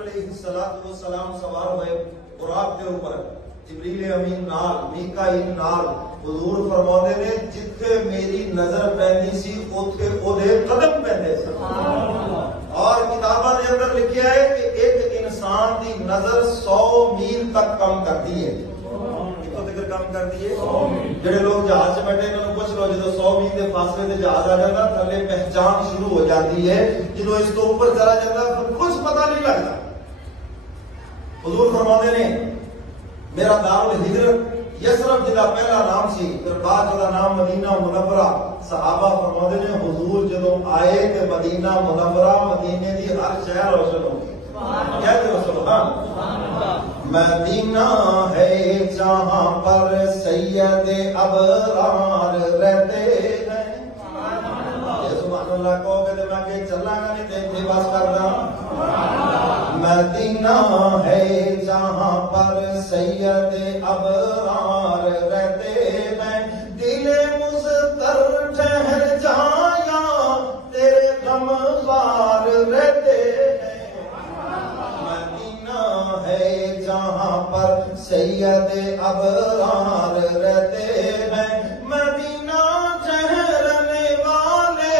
حضور علیہ الصلوۃ والسلام سوار ہوئے براق کے اوپر، جبریل امین نال، میکائیل نال، حضور فرماتے نے جتھے میری نظر پہنی سی اوتھے اودے قدم پہندے سن۔ اور کتاباں دے اندر لکھیا ہے کہ ایک انسان دی نظر 100 میل تک کم کرتی ہے۔ کتوں تک کم کرتی ہے؟ جڑے لوگ جہاز سے بیٹھے انہوں نے پوچھ لو، جدو 100 میل کے فاصلے سے جہاز آ جاتا تھلے پہچان شروع ہو جاتی ہے، جدو اس کو اوپر چلا جاتا پھر کچھ پتہ نہیں لگتا۔ حضور فرماتے نے میرا دارالہجرت یثرب جدا پہلا نام سی، پھر بعد جدا نام مدینہ منورہ۔ صحابہ فرماتے نے حضور جدو آئے کہ مدینہ منورہ مدینے دی ہر شہر روشن ہو گئی۔ کہتے ہو سبحان اللہ۔ مدینہ ہے جہاں پر سید ابرار رہتے ہیں۔ یہ سبحان اللہ کہو گے تو میں کہ چلا گا نہیں دیکھتے بس کرنا۔ مدینہ ہے جہاں پر سید ابرار رہتے ہیں، دل مضطر ٹھہر جایا تیرے غم خوار رہتے ہیں۔ مدینہ ہے جہاں پر سید ابرار رہتے ہیں، مدینہ ٹھہرنے والے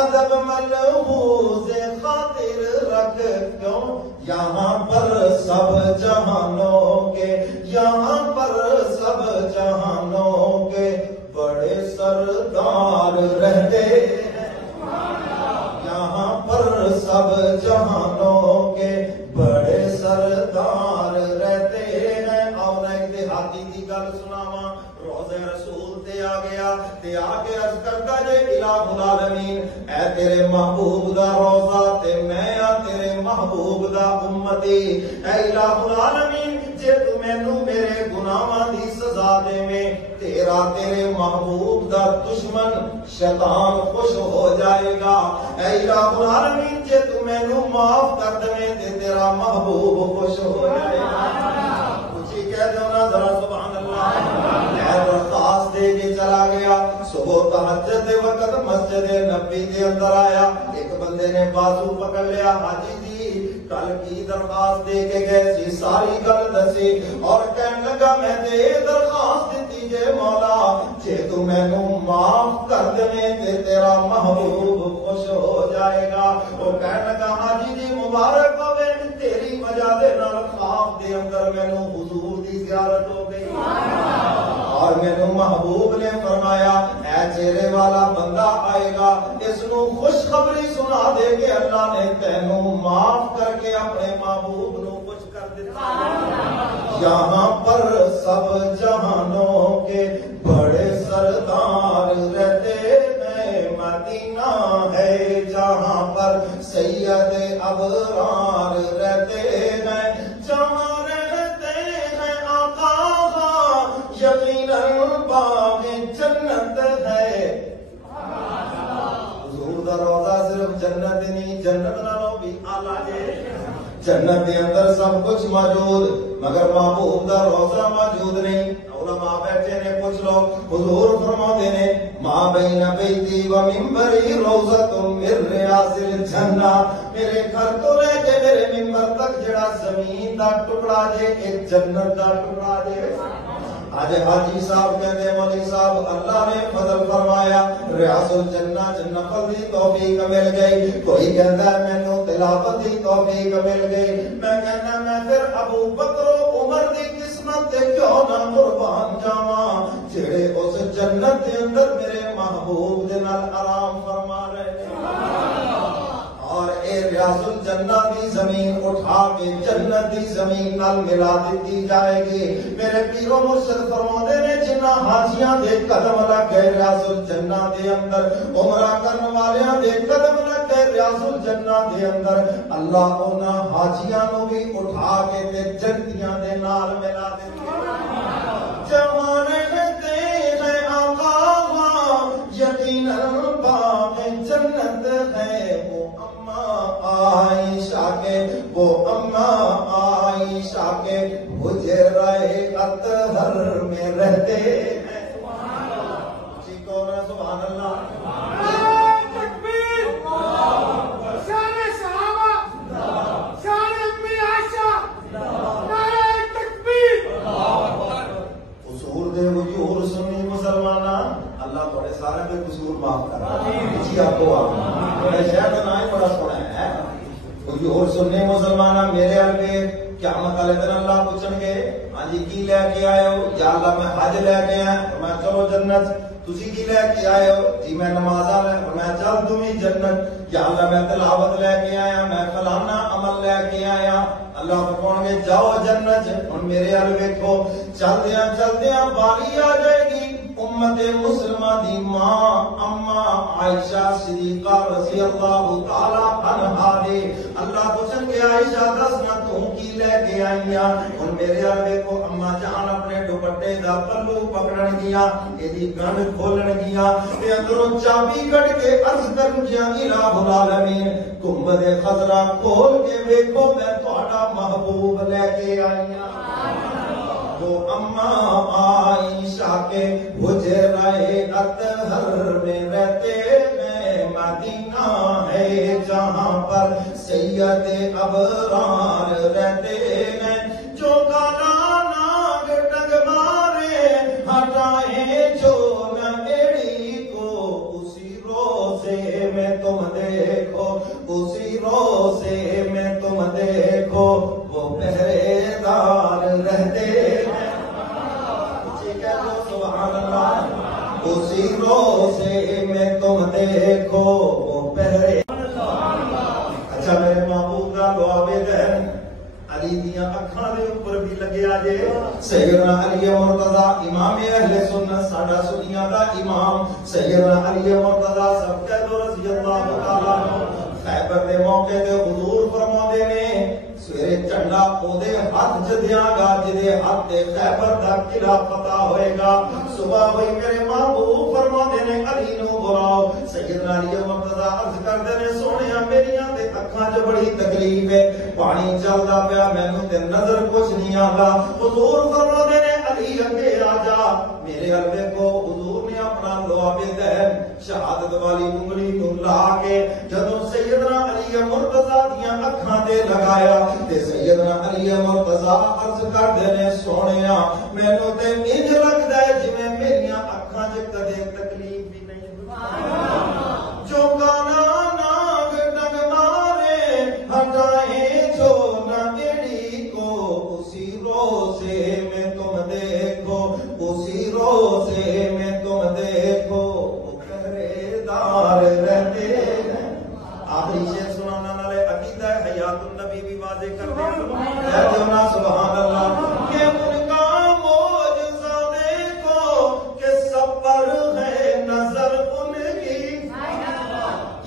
ادب ملحوظ خاطر رکھ کیوں، یہاں پر سب جہانوں کے، یہاں پر سب جہانوں کے بڑے سردار رہتے ہیں۔ یہاں پر سب جہانوں کے بڑے سردار رہتے ہیں۔ اور ایک دیہاتی کی گل سناواں، روزہ رسول تے آ گیا تے آ کے عرض کرتا جے الہ العالمین، اے تیرے محبوب دا روزہ تے میں آ تیرے محبوب دا امتی، اے الہ العالمین جے تو مینوں میرے گناہاں دی سزا دیویں تیرا تیرے محبوب دا دشمن شیطان خوش ہو جائے گا، اے الہ العالمین جے تو مینوں معاف کر دیویں تے تیرا محبوب خوش ہو جائے گا۔ اچھی کہہ دو نا ذرا سبحان اللہ۔ میں درخواست دے کے چلا گیا، صبح تہجد دے وقت مسجد نبی دے اندر آیا، ایک بندے نے بازو پکڑ لیا، حاجی جی کل کی درخواست دے کے گئے سی، ساری گل دسی اور کہنے لگا میں تے درخواست دیتی جے مولا جے تو مینوں معاف کر دے تے تیرا محبوب خوش ہو جائے گا۔ وہ کہنے لگا حاجی جی مبارک ہوے، تیری وجہ دے نال خواب دے اندر مینوں حضور دی زیارت ہو گئی، اور مینوں محبوب نے فرمایا اے چہرے والا بندہ آئے گا، اس نو خوشخبری سنا دے کہ اللہ نے تینوں معاف کر کے اپنے محبوب نو خوش کر دیتا۔ یہاں پر سب جہانوں کے بڑے سردار رہتے ہیں، مدینہ ہے جہاں پر سید ابرار رہتے ہیں، جہاں رہتے ہیں آقا یقیناً باغ جنت ہے۔ حضور دا روضہ صرف جنت نہیں، جنت نالوں بھی اعلیٰ ہے۔ جنت کے اندر سب کچھ موجود مگر محبوب دا روضہ موجود نہیں۔ علماء بیٹھے نے پوچھ لو، حضور فرماتے نے ماں بین بیتی و منبری روضۃ من ریاض الجنہ، میرے گھر تو لے کے میرے منبر تک جڑا زمین دا ٹکڑا جے ایک جنت دا ٹکڑا جے۔ آج حاجی صاحب کہتے ہیں مولوی صاحب اللہ نے فضل فرمایا ریاض الجنہ نفل دی توفیق مل گئی، کوئی کہتا ہے مینوں تلاوت دی توفیق مل گئی، میں کہنا میں پھر ابو بکر و عمر دی قسمت تے کیوں نہ قربان جاواں جڑے اس جنت دے اندر میرے محبوب دے نال آرام فرما رہے ہیں۔ اور اے ریاض الجنہ دی زمین اٹھا کے جنت دی زمین نال ملا دیتی جائے گی۔ میرے پیر و مرشد فرماتے نے جنہ حاجیاں دے قدم لگ گئے ریاض الجنہ دے اندر، عمرہ کرن والیاں دے قدم لگ گئے ریاض الجنہ دے اندر، اللہ انہاں حاجیاں نو بھی اٹھا کے تے جنتیاں دے نال ملا دیتی ہے۔ جوانے تے ہیں آقا یقیناً باغ جنت ہے، وہ عائشہ کے، وہ اماں عائشہ کے حجرۂ اطہر میں رہتے ہیں۔ چیخو نا سبحان اللہ۔ تکبیر، شان صحابہ، شان انبیاء۔ کوئی اور سننے مسلمان میرے الوے قیامت والے دن اللہ پوچھن گے ہاں جی کی لے کے آئے ہو؟ یا اللہ میں حج لے کے آیا، میں چلو جنت۔ تسی کی لے کے آئے ہو؟ جی میں نمازاں لے، میں چل تم ہی جنت۔ یا اللہ میں تلاوت لے کے آیا، میں فلانا عمل لے کے آیا۔ اللہ فرماؤں گے جاؤ جنت۔ ہن میرے ال ویکھو چلدیاں چلدیاں باری آ جائے گی امت مسلمہ دی ماں اما عائشہ صدیقہ رضی اللہ تعالی عنہا دے۔ اللہ پوچھن گے عائشہ دس نا تو کی لے کے آئیاں؟ ہن میرے ال ویکھو اما جان اپنے دوپٹے دا پلو پکڑن گیا، ایدی گنڈ کھولن گیا تے اندروں چابی کڈ کے عرض کرن گیا الہ العالمین گنبد خضرا کھول کے ویکھو میں تہاڈا محبوب لے کے آئیاں۔ جو اما عائشہ کے حجرائے اطہر میں رہتے ہیں، مدینہ ہے جہاں پر سید ابرار رہتے ہیں، جو کالا ناگ ڈگ مارے ہٹائے جو نہ ایڑی کو، اسی روزے میں تم دیکھو، اسی روزے میں تم دیکھو وہ پہرے دار رہتے ہیں۔ سبحان اللہ، اسی روزے میں تم دیکھو وہ پہرے۔ اچھا میرے محبوب دا دعا دین علی دیاں اکھاں دے اوپر بھی لگیا جے۔ سیدنا علی مرتضی امام اہل سنت ساڈا سنیاں دا امام سیدنا علی مرتضی سب کہہ رضی اللہ تعالی عنہ خیبر دے موقع تے حضور فرماندے نے سویرے جھنڈا اودے ہاتھ چ دیاں گا جدے ہاتھ تے خیبر دا قلعہ فتح ہوئے گا۔ صبح ہوئی میرے محبوب فرماندے نے علی نو بلاؤ۔ سیدنا علی مرتضی عرض کردے نے سونیا میریاں تے اکھاں چ بڑی تکلیف ہے، پانی چلدا پیا مینوں تے نظر کچھ نہیں آندا۔ حضور فرماندے نے علی اگے آ جا۔ میرے ال ویکھو حضور نے اپنا لعاب دین شہادت والی انگلی نو لا کے جدوں سیدنا علی مرتضی دیاں اکھاں تے لگایا تے سیدنا علی مرتضی عرض کردے نے سونیا مینوں تے انج لگدا ہے جویں میریاں اکھاں چ کدے تکلیف بھی نہیں ہوئی۔ جو کانا ناگ ڈگ مارے ہٹائے جو نہ ایڑی کو، اسی روزے میں تم دیکھو، اسی روزے میں تم دیکھو وہ پہرے دار رہتے ہیں۔ آخری شعر سنانا نالے عقیدہ حیات النبی بھی واضح کر دیں۔ کہتے ہو نا سبحان اللہ کہ ان کا معجزہ دیکھو کہ سب پر ہے نظر ان کی،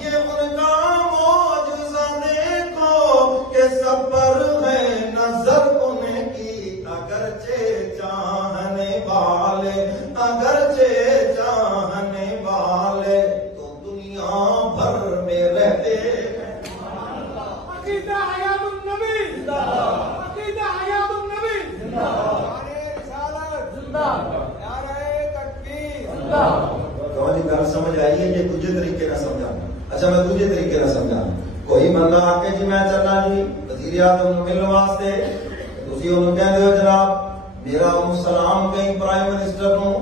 یہ ان کا معجزہ دیکھو کہ سب پر ہے نظر ان کی، اگرچہ چاہنے والے، اگرچہ چاہنے والے تو دنیا بھر میں رہتے ہیں۔ عقیدہ حیات النبی، عقیدہ حیات النبی، نعرہ رسالت، نعرہ تکبیر۔ تو جی گل سمجھ آئی ہے یہ دوسرے طریقے نہ سمجھا۔ اچھا میں دوسرے طریقے نہ سمجھا۔ کوئی بندہ آ کے جی میں چلنا جی وزیر اعظم نوں ملن واسطے، تسی انہوں کہندے ہو جناب میرا سلام کہیں پرائم منسٹر نوں،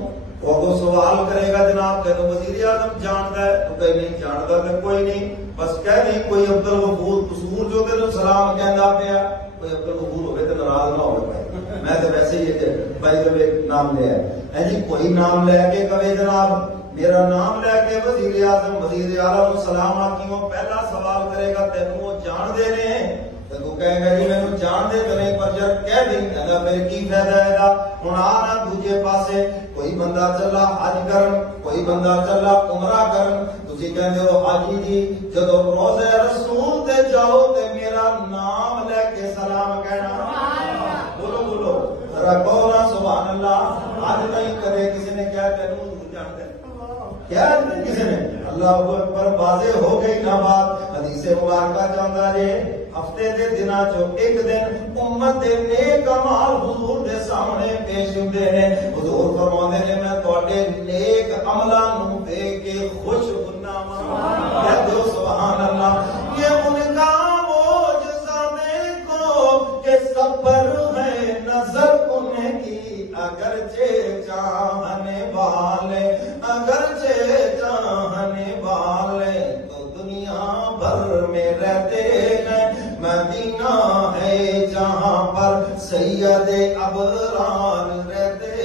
وہ سوال کرے گا جناب تینوں وزیر اعظم جاندا ہے؟ تو کہ نہیں جاندا تے کوئی نہیں، بس کہہ نہیں کوئی عبدالغفور قصور جو تینوں سلام کہندا پیا، کوئی عبدالغفور ہوئے تے ناراض نہ ہوئے میں تو ویسے ہی بھائی تو ایک نام لیا ہے جی، کوئی نام لے کے کہے جناب میرا نام لے کے وزیر اعظم وزیر اعلیٰ کو سلام آکیوں، پہلا سوال کرے گا تینوں وہ جان دے رہے ہیں؟ تو کہے گا جی میں جان دے تو نہیں پر جب کہہ دیں کہنا میرے کی فائدہ ہے گا۔ ہوں آنا دوجے پاسے کوئی بندہ چلا حج کرن، کوئی بندہ چلا عمرہ کرن، تسی کہندے ہو حاجی جی جدو روزہ رسول تے جاؤ تے میرا نام لے کے سلام کہنا۔ بولو بولو ذرا کہو نا سبحان اللہ۔ آج نہیں کرے کسی نے کیا تینوں حضور جان دے کیا کسی نے؟ اللہ اکبر، واضح ہو گئی نا بات۔ حدیث مبارکہ چاہتا ہے ہفتے دے دناں چو ایک دن امت دے نیک اعمال حضور دے سامنے پیش ہوندے نے۔ حضور فرماندے نے میں تواڈے نیک عملاں نوں ویکھ کے خوش ہونا وا۔ کہہ دو سبحان اللہ۔ یہ ان کا معجزہ دیکھو کہ سب پر ہے نظر ان کی، اگرچہ چاہنے والے، اگرچہ چاہنے والے تو دنیا بھر میں رہتے ہیں، مدینہ ہے جہاں پر سید ابرار رہتے